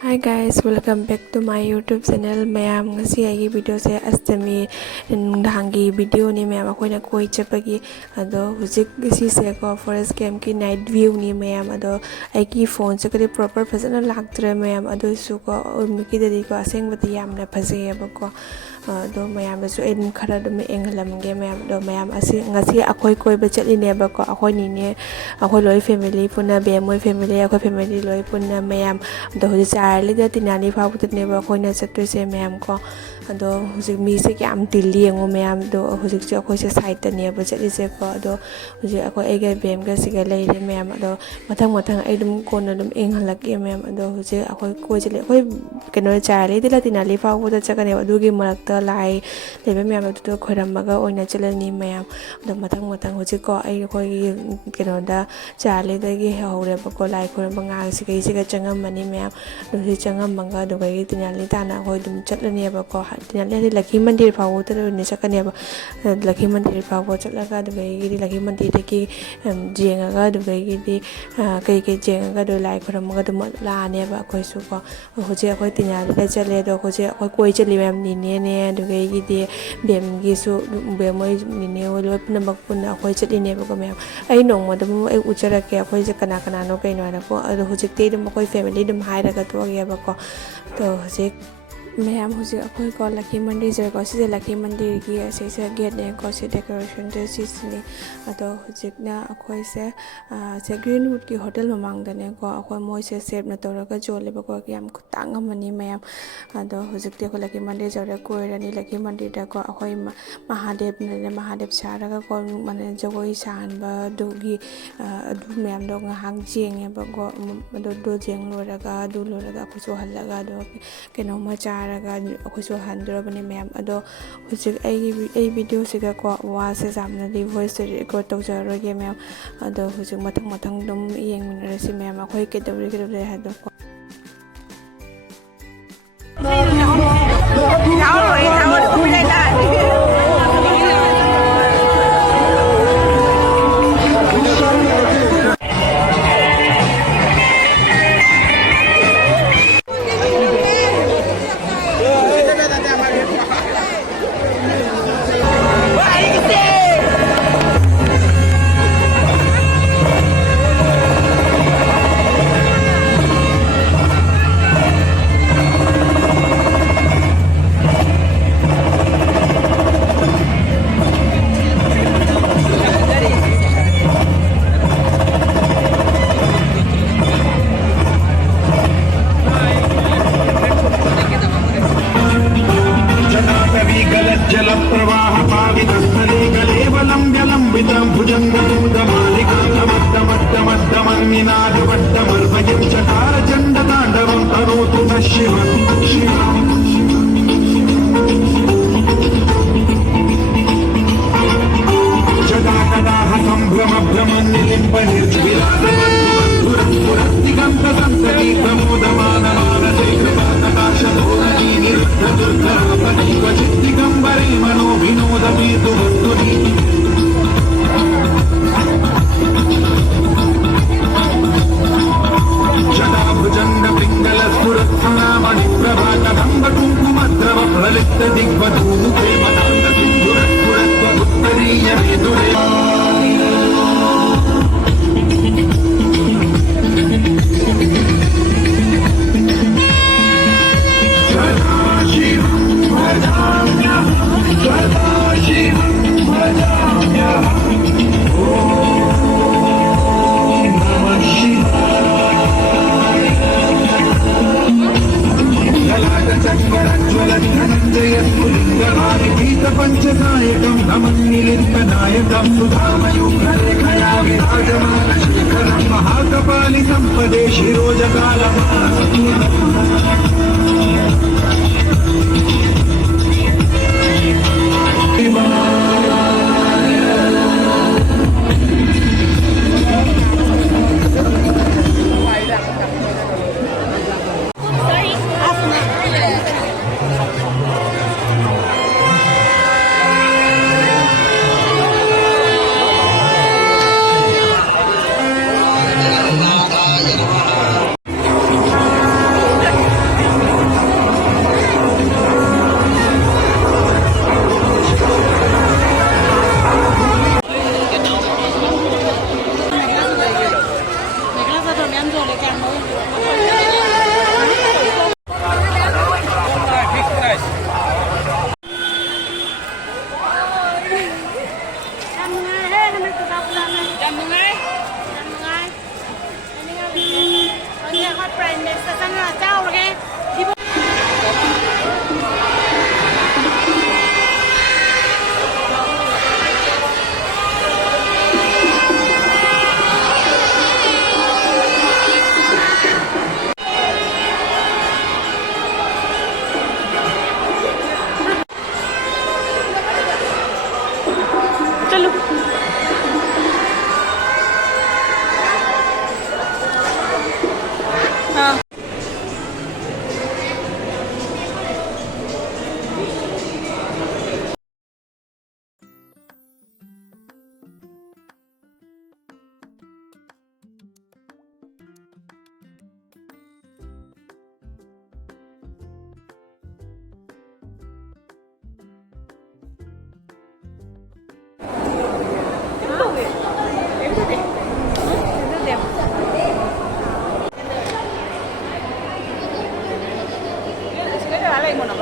Hi guys, welcome back to my YouTube channel. Mayam ngasi agi video se astami nungdahangi video ni mayam akoina koi chapagi ado hujik si se ko forest camp ki night view ni mayam ado agi phone se kadi proper phasana lagtre mayam ado su ko miki dadi ko aseng bati yamna phase ba ko ado mayam su en khara dum englam ge mayam do mayam asi ngasi akoi koi ba chali ne ba ko akoi ni ne akoi loi family puna be moi family akoi family loi puna mayam do hujik ꯂꯤꯗ ꯇꯤꯅꯥꯂꯤ ꯐꯥꯎꯕꯗꯅꯦꯕ ꯑꯩꯈꯣꯏꯅ ꯆꯠꯇꯣꯏꯁꯦ ꯃꯌꯥꯝ ꯀꯣ ꯑꯗꯣ ꯍꯧꯖꯤꯛ ꯃꯤꯁꯦ ꯌꯥꯝ ꯇꯤꯜꯂꯤ ꯌꯦꯡꯉꯣ ꯃꯌꯥꯝꯗꯣ ꯍꯧꯖꯤꯛꯁꯦ ꯑꯩꯈꯣꯏꯁꯦ ꯁꯥꯏꯠꯇꯅꯦꯕ ꯆꯠꯂꯤꯁꯦ ꯀꯣ ꯑꯗꯣ ꯍꯧꯖꯤꯛ ꯑꯩꯈꯣꯏ ꯑꯩꯒ ꯕꯦꯝꯒ ꯁꯤꯒ ꯂꯩꯔꯦ ꯃꯌꯥꯝ ꯑꯗꯣ ꯃꯊꯪ ꯑꯩ ꯑꯗꯨꯝ ꯀꯣꯟꯅ ꯑꯗꯨꯝ ꯌꯦꯡꯍꯜꯂꯛꯀꯦ ꯃꯌꯥꯝ ꯑꯗꯣ ꯍꯧꯖꯤꯛ ꯑꯩꯈꯣꯏ ꯀꯣꯏ ꯆꯠꯂꯤ ꯑꯩꯈꯣꯏ ꯀꯩꯅꯣ ꯆꯥꯔꯂꯤꯗ ꯇꯤꯅꯥꯂꯤ ꯐꯥꯎꯕꯗ ꯆꯠꯀꯅꯦꯕ ꯑꯗꯨꯒꯤ ꯃꯔꯛꯇ ꯂꯥꯏ ꯂꯩꯕ ꯃꯌꯥꯝ ꯑꯗꯨꯗꯣ ꯈꯣꯏꯔꯝꯃꯒ ꯑꯣꯏꯅ ꯆꯠꯂꯅꯤ ꯃꯌꯥꯝ ꯑꯗꯣ ꯃꯊꯪ ꯍꯧꯖꯤꯛꯀꯣ ꯑꯩꯈꯣꯏꯒꯤ ꯀꯩꯅꯣꯗ ꯆꯥꯔꯂꯤꯗꯒꯤ ꯍꯧꯔꯦꯕꯀꯣ ꯂꯥꯏ ꯈꯣꯏꯔꯝꯕ ꯉꯥꯏꯍꯥꯛ ꯁꯤꯒ ꯆꯪꯉꯝꯃꯅꯤ ꯃꯌꯥꯝ ꯑꯗꯨ ꯆꯪꯉꯝꯃꯒ ꯑꯗꯨꯒ ꯇꯤꯅꯥꯂꯤ ꯇꯥꯅ ꯑꯩꯈꯣꯏ ꯑꯗꯨꯝ ꯆꯠꯂꯅꯦꯕꯀꯣ ꯇꯤꯅꯥꯂꯤ ꯍꯥꯏꯗꯤ ꯂꯛꯈꯤ ꯃꯟꯗꯤꯔ ꯐꯥꯎꯕꯗ ꯑꯣꯏꯅ ꯆꯠꯀꯅꯦꯕ ꯂꯛꯈꯤ ꯃꯟꯗꯤꯔ ꯐꯥꯎꯕ ꯆꯠꯂꯒ ꯑꯗꯨꯗꯒꯤꯗꯤ ꯂꯛꯈꯤ ꯃꯟꯗꯤꯔꯗꯒꯤ ꯌꯦꯡꯉꯒ ꯑꯗꯨꯗꯒꯤꯗꯤ ꯀꯩ ꯌꯦꯡꯉꯒ ꯑꯗꯨ ꯂꯥꯏ ꯈꯣꯏꯔꯝꯃꯒ ꯑꯗꯨꯝ ꯂꯥꯛꯑꯅꯦꯕ ꯑꯩꯈꯣꯏꯁꯨ ꯀꯣ ꯍꯧꯖꯤꯛ ꯑꯩꯈꯣꯏ ꯇꯤꯅꯥꯂꯤꯗ ꯆꯠꯂꯦ ꯑꯗꯣ ꯍꯧꯖꯤꯛ ꯑꯩꯈꯣꯏ ꯀꯣꯏ ꯆꯠꯂꯤ ꯃꯌꯥꯝ ꯅꯤꯅꯦꯅꯦ ꯑꯗꯨꯗꯒꯤꯗꯤ ꯕꯦꯝꯒꯤꯁꯨ ꯕꯦꯝ ꯃꯣꯏ ꯅꯤꯅꯦ ꯍꯣꯏ ꯂꯣꯏ ꯄꯨꯝꯅꯃꯛ ꯄꯨꯟꯅ ꯑꯩꯈꯣꯏ ꯆꯠꯂꯤꯅꯦꯕꯀꯣ ꯃꯌꯥꯝ ꯑꯩ ꯅꯣꯡꯃꯗ ꯑꯩ ꯎꯠꯆꯔꯛꯀꯦ ꯑꯩꯈꯣꯏꯁꯦ ꯀꯅꯥꯅꯣ ꯀꯩꯅꯣ ꯍꯥꯏꯅꯀꯣ ꯑꯗꯣ ꯍꯧꯖꯤꯛꯇꯤ ꯑꯗꯨꯝ ꯑꯩꯈꯣꯏ ꯐꯦꯃꯤꯂꯤ ꯑꯗꯨꯝ ꯍꯥꯏꯔꯒ ꯇꯣꯛꯑꯒꯦꯕꯀꯣ ꯑꯗꯣ ꯍꯧꯖꯤꯛ ꯃꯌꯥꯝ ꯍꯧꯖꯤꯛ ꯑꯩꯈꯣꯏꯀꯣ ꯂꯛꯈꯤ ꯃꯟꯗꯤꯔꯁꯦꯀꯣ ꯁꯤꯁꯦ ꯂꯛꯈꯤ ꯃꯟꯗꯤꯔꯒꯤ ꯑꯁꯤꯁꯦ ꯒꯦꯠꯅꯦꯀꯣ ꯁꯤ ꯗꯦꯀꯣꯔꯦꯁꯟꯁꯦ ꯁꯤꯁꯤꯅꯤ ꯑꯗꯣ ꯍꯧꯖꯤꯛꯅ ꯑꯩꯈꯣꯏꯁꯦ ꯁꯦ ꯒ꯭ꯔꯤꯟꯋꯨꯗꯀꯤ ꯍꯣꯇꯦꯜ ꯃꯃꯥꯡꯗꯅꯦꯀꯣ ꯑꯩꯈꯣꯏ ꯃꯣꯏꯁꯦ ꯁꯦꯞꯅ ꯇꯧꯔꯒ ꯌꯣꯜꯂꯦꯕꯀꯣ ꯌꯥꯝ ꯈꯨꯇꯥꯡ ꯑꯃꯅꯤ ꯃꯌꯥꯝ ꯑꯗꯣ ꯍꯧꯖꯤꯛꯇꯤ ꯑꯩꯈꯣꯏ ꯂꯛꯈꯤ ꯃꯟꯗꯤꯔ ꯌꯧꯔꯦ ꯀꯣꯏꯔꯅꯤ ꯂꯛꯈꯤ ꯃꯟꯗꯤꯔꯗꯀꯣ ꯑꯩꯈꯣꯏ ꯃꯍꯥꯗꯦꯕ ꯁꯥꯔꯒꯀꯣ ꯖꯒꯣꯏ ꯁꯥꯍꯟꯕ ꯑꯗꯨꯒꯤ ꯑꯗꯨ ꯃꯌꯥꯝꯗꯣ ꯉꯥꯏꯍꯥꯛ ꯌꯦꯡꯉꯦꯕꯀꯣ ꯑꯗꯨ ꯌꯦꯡ ꯂꯣꯏꯔꯒ ꯑꯩꯈꯣꯏꯁꯨ ꯍꯜꯂꯒ ꯑꯗꯨꯒ ꯀꯩꯅꯣꯝꯃ ꯆꯥꯔꯒ ꯑꯩꯈꯣꯏꯁꯨ ꯍꯟꯗꯣꯔꯕꯅꯤ ꯃꯌꯥꯝ ꯑꯗꯣ ꯍꯧꯖꯤꯛ ꯑꯩ ꯚꯤꯗꯤꯑꯣꯁꯤꯒꯀꯣ ꯋꯥꯁꯦ ꯌꯥꯝꯅꯗꯤ ꯚꯣꯏꯁꯁꯦ ꯔꯦꯀꯣꯔꯠ ꯇꯧꯖꯔꯔꯣꯏꯒꯦ ꯃꯌꯥꯝ ꯑꯗꯣ ꯍꯧꯖꯤꯛ ꯃꯊꯪ ꯑꯗꯨꯝ ꯌꯦꯡꯃꯤꯟꯅꯔꯁꯤ ꯃꯌꯥꯝ ꯑꯩꯈꯣꯏ ꯀꯩꯗꯧꯔꯤ ꯍꯥꯏꯕꯗꯣ పంచనాయకం నమన్నిలింగనాయకం సుధామయూఖరేఖయా విరాజమానశేఖరం మహాకపాలి సంపదే శిరోజకాలమానస lại một nào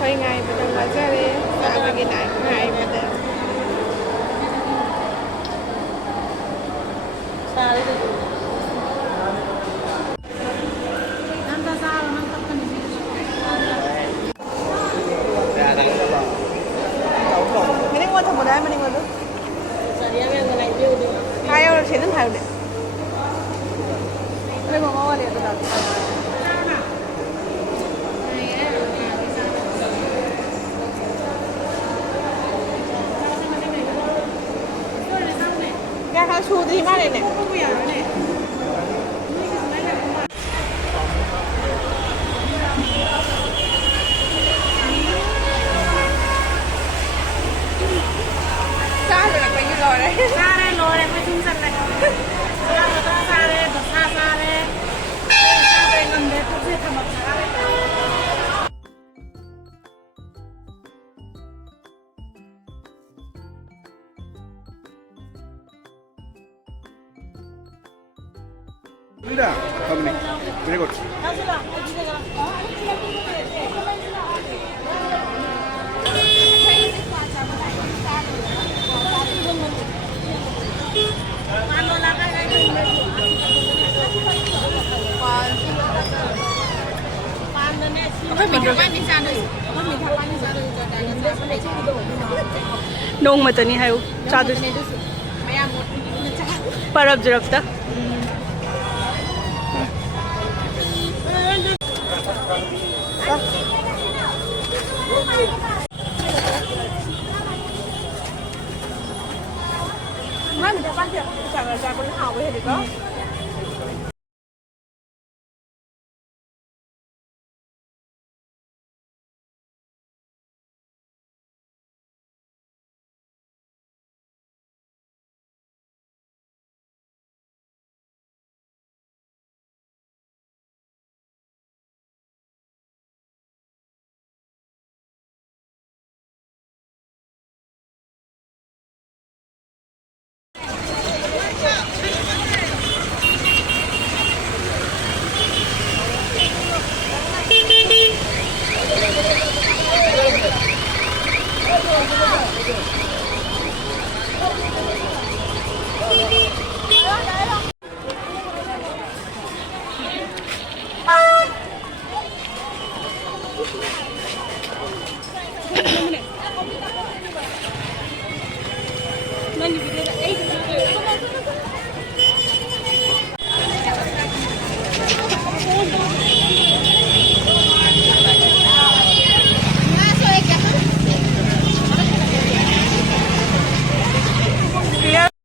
Thôi ngày mà đừng mà ra đi, tại vì ngày ngày mà được. xa đấy ăn ra xa là ăn tập cần gì Cái này ngon thật một đấy, mà đi ngon nữa. giờ đi ăn cái này nhiều đi Hai euro chế đến thay đấy. đây mà ngon thì tôi đặt Ra khao chu thì mát này này. Xa rồi là bao nhiêu rồi đấy. xa đây lồi này phải chung sân này xa đây xa đây xa đây ngầm đấy cũng sẽ thầm một xa đây Mira, family. Very good. nông mà tani hay cha được parab jarab ta Mai mình đang bán chuyện, chẳng là con hào với thì có.